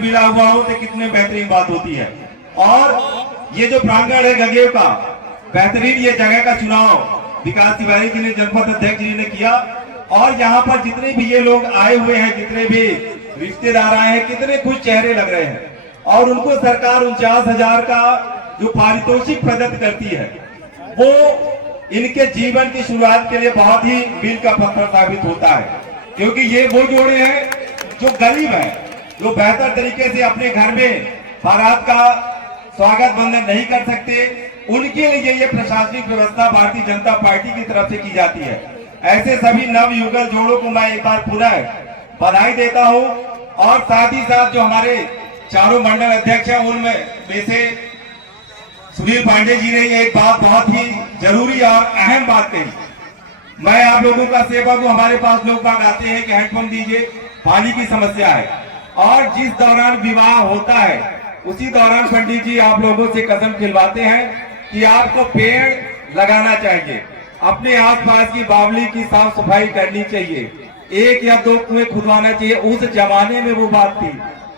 अवसर मिला हुआ हो तो कितने बेहतरीन बात होती है। और ये जो प्रांगण है गंगेव का, बेहतरीन ये जगह का चुनाव विकास तिवारी जी ने, जनपद अध्यक्ष जी ने किया। और यहाँ पर जितने भी ये लोग आए हुए हैं, जितने भी रिश्तेदार आए हैं, कितने खुश चेहरे लग रहे हैं। और उनको सरकार 49,000 का जो पारितोषिक प्रदत्त करती है, वो इनके जीवन की शुरुआत के लिए बहुत ही मील का पत्थर साबित होता है। क्योंकि ये वो जोड़े हैं जो गरीब हैं, जो बेहतर तरीके से अपने घर में बारात का स्वागत बंधन नहीं कर सकते, उनके लिए ये प्रशासनिक व्यवस्था भारतीय जनता पार्टी की तरफ से की जाती है। ऐसे सभी नवयुगल जोड़ों को मैं एक बार पुनः बधाई देता हूं। और साथ ही साथ जो हमारे चारों मंडल अध्यक्ष हैं, उनमें से सुनील पांडे जी ने एक बात बहुत ही जरूरी और अहम बात कही। मैं आप लोगों का सेवक हूं, हमारे पास लोग बात आते हैं कि हैंडपंप दीजिए, पानी की समस्या है। और जिस दौरान विवाह होता है उसी दौरान पंडित जी आप लोगों से कसम खिलवाते हैं कि आपको पेड़ लगाना चाहिए, अपने आसपास की बावली की साफ सफाई करनी चाहिए, 1 या 2 कुएं खुदवाना चाहिए। उस जमाने में वो बात थी।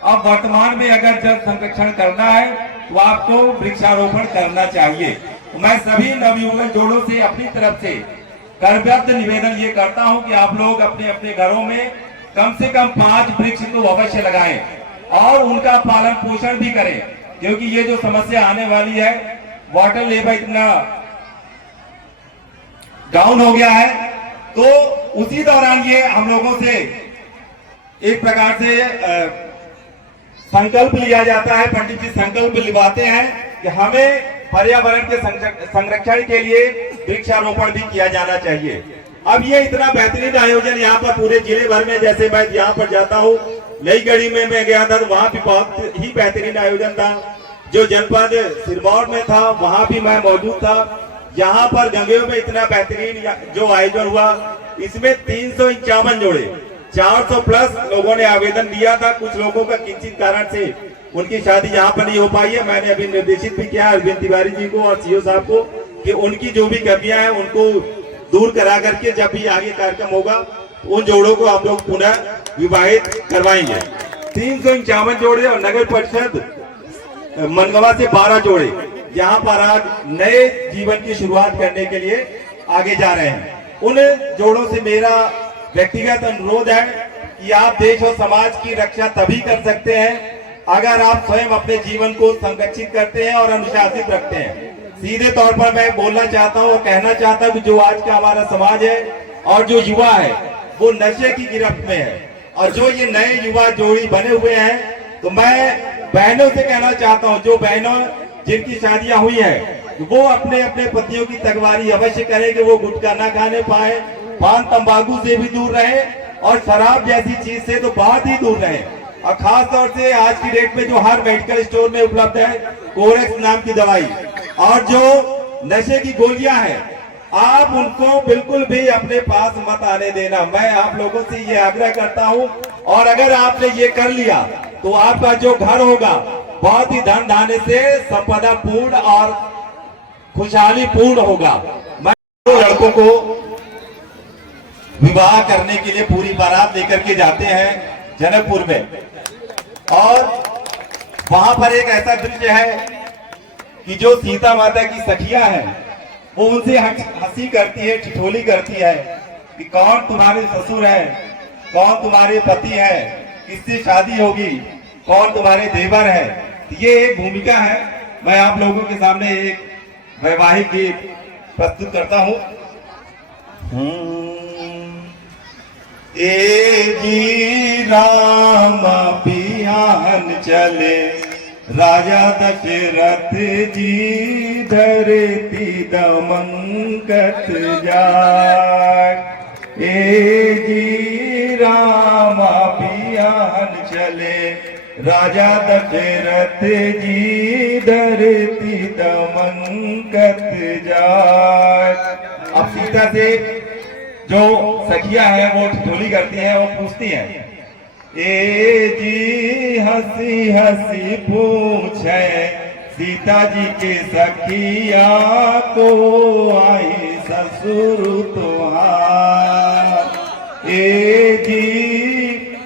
अब वर्तमान में अगर जल संरक्षण करना है तो आपको वृक्षारोपण करना चाहिए। मैं सभी नवयुवक जोड़ों से अपनी तरफ से करबद्ध निवेदन ये करता हूं कि आप लोग अपने अपने घरों में कम से कम 5 वृक्ष तो अवश्य लगाएं और उनका पालन पोषण भी करें। क्योंकि ये जो समस्या आने वाली है, वाटर लेवल इतना डाउन हो गया है, तो उसी दौरान ये हम लोगों से एक प्रकार से संकल्प लिया जाता है। पंडित जी संकल्प लिवाते हैं कि हमें पर्यावरण के संरक्षण के लिए वृक्षारोपण भी किया जाना चाहिए। अब ये इतना बेहतरीन आयोजन यहाँ पर पूरे जिले भर में, जैसे मैं यहाँ पर जाता हूँ, नई गढ़ी में मैं गया था तो वहाँ भी बहुत ही बेहतरीन आयोजन था। जो जनपद सिरमौर में था वहाँ भी मैं मौजूद था। यहाँ पर गंगेव में इतना बेहतरीन जो आयोजन हुआ, इसमें 351 जोड़े, 400 प्लस लोगों ने आवेदन दिया था। कुछ लोगों का किंचित कारण से उनकी शादी यहाँ पर नहीं हो पाई है। मैंने अभी निर्देशित भी किया अरविंद तिवारी जी को और सीओ साहब को कि उनकी जो भी कमियां हैं उनको दूर करा करके जब भी आगे कार्यक्रम होगा उन जोड़ों को हम लोग पुनः विवाहित करवाएंगे। 351 जोड़े और नगर परिषद मनगवा से 12 जोड़े यहाँ पर आज नए जीवन की शुरुआत करने के लिए आगे जा रहे हैं। उन जोड़ों से मेरा व्यक्तिगत अनुरोध है कि आप देश और समाज की रक्षा तभी कर सकते हैं अगर आप स्वयं अपने जीवन को संरक्षित करते हैं और अनुशासित रखते हैं। सीधे तौर पर मैं बोलना चाहता हूँ और कहना चाहता हूँ कि जो आज का हमारा समाज है और जो युवा है वो नशे की गिरफ्त में है। और जो ये नए युवा जोड़ी बने हुए हैं, तो मैं बहनों से कहना चाहता हूँ, जो बहनों जिनकी शादियां हुई है वो अपने अपने पतियों की तकवारी अवश्य करें कि वो गुटखा ना खाने पाए, पान तंबाकू से भी दूर रहे और शराब जैसी चीज से तो बहुत ही दूर रहे। और खास तौर से आज की डेट में जो हर मेडिकल स्टोर में उपलब्ध है कोरेक्स नाम की दवाई और जो नशे की गोलियां हैं, आप उनको बिल्कुल भी अपने पास मत आने देना। मैं आप लोगों से ये आग्रह करता हूं। और अगर आपने ये कर लिया तो आपका जो घर होगा बहुत ही धन धान्य से संपदा पूर्ण और खुशहाली पूर्ण होगा। मैं लड़कों को विवाह करने के लिए पूरी बारात लेकर के जाते हैं जनकपुर में, और वहां पर एक ऐसा दृश्य है कि जो सीता माता की सखियां हैं वो उनसे हंसी करती है, ठिठोली करती है कि कौन तुम्हारे ससुर है, कौन तुम्हारे पति है, किससे शादी होगी, कौन तुम्हारे देवर है। ये एक भूमिका है। मैं आप लोगों के सामने एक वैवाहिक गीत प्रस्तुत करता हूं। ए जी राम पियान चले, राजा दशरथ जी धरती दमंकत जाय। ए जी राम पियान चले, राजा दशरथ जी धरती दमंकत जाय। अब सीता से जो सखिया है वो ठिठोली करती है, वो पूछती है, ए जी हंसी हंसी पूछे सीता जी के सखिया को आई ससुर तुहार। ए जी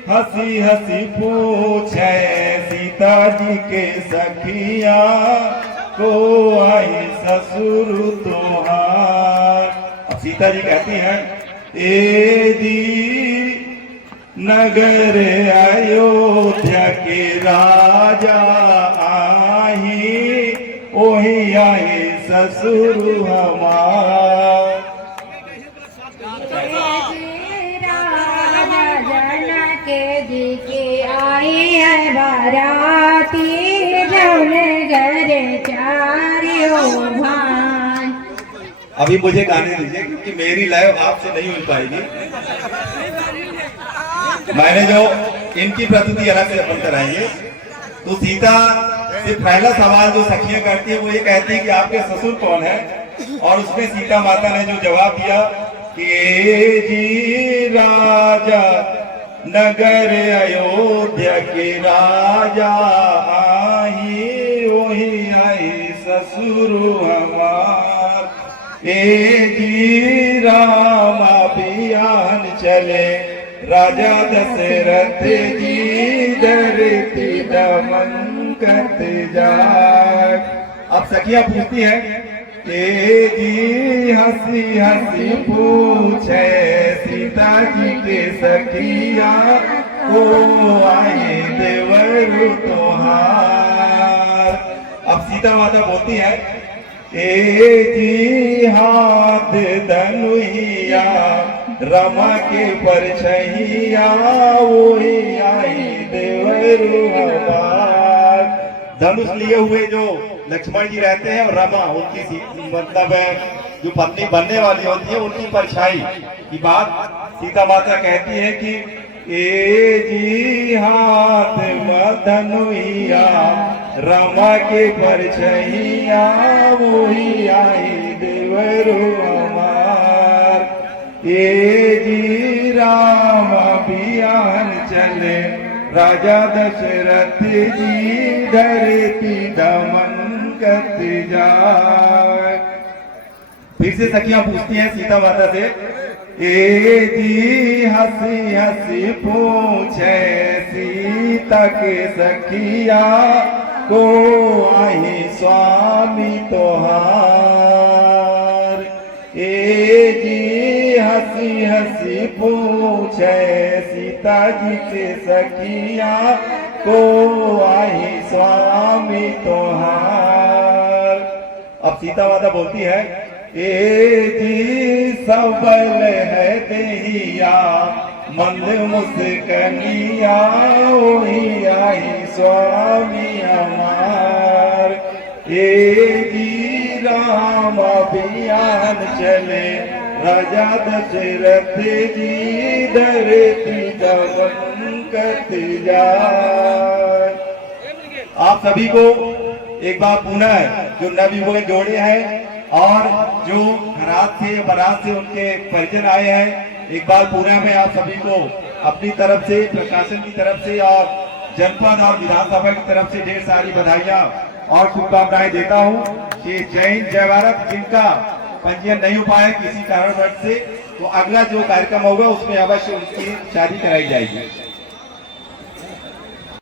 हंसी हंसी पूछे सीता जी के सखिया को आई ससुर तोहार। अब सीता जी कहती हैं ए दी नगर अयोध्या के राजा आही ओही आए ससुर हमार। के जी के आई है बाराती जौने घरे चारियों भाई। अभी मुझे गाने दीजिए क्योंकि मेरी लाइव आपसे नहीं मिल पाएगी। मैंने जो इनकी प्रस्तुति अलग से अपन कराएंगे। तो सीता से पहला सवाल जो सखियां करती है वो ये कहती है कि आपके ससुर कौन है, और उसमें सीता माता ने जो जवाब दिया कि जी राजा नगर अयोध्या के राजा आही वही आई ससुर हमार। ए जी राम अभियान चले राजा दशरथ जी धरती दमन करते जाए। अब सखियां पूछती है ए जी हंसी हंसी पूछे सीता जी के सखिया को आए देवर तोहार। अब सीता माता बोलती है ए जी हाथ धनुहिया रमा के परछैया वही आई देवर हमार। धनुष लिए हुए जो लक्ष्मण जी रहते हैं और रमा उनकी मतलब जो पत्नी बनने वाली होती है उनकी परछाई की बात सीता माता कहती है कि ए जी हाथ धनुइया रमा के परछैया वही आई देवरो हमार। ए जी राम अभियान चले राजा दशरथ जी धरती दमन करते जाए। फिर से सखियां पूछती हैं सीता माता से ए जी हंसी हंसी पूछे सीता के सखिया को आई स्वामी तोहार। ए जी हंसी हंसी पूछे सीता जी के सखिया को आई स्वामी तोहार। अब सीता माता बोलती है ए जी सबल है देहिया मंद मुस्कनिया वही आई स्वामी हमार। ए जी राम अभियान चले राजा दशरथ जी धरती दमन करते जाए। आप सभी को एक बार पुनः जो नवी वो जोड़े हैं और जो घरात से बारात से उनके परिजन आए हैं, एक बार पुनः मैं आप सभी को अपनी तरफ से प्रशासन की तरफ से और जनपद और विधानसभा की तरफ से ढेर सारी बधाइयां और शुभकामनाएं देता हूं कि जय हिंद जय भारत। जिनका पंजीयन नहीं हो पाया किसी कारणवश से, तो अगला जो कार्यक्रम होगा उसमें अवश्य उनकी शादी कराई जाएगी।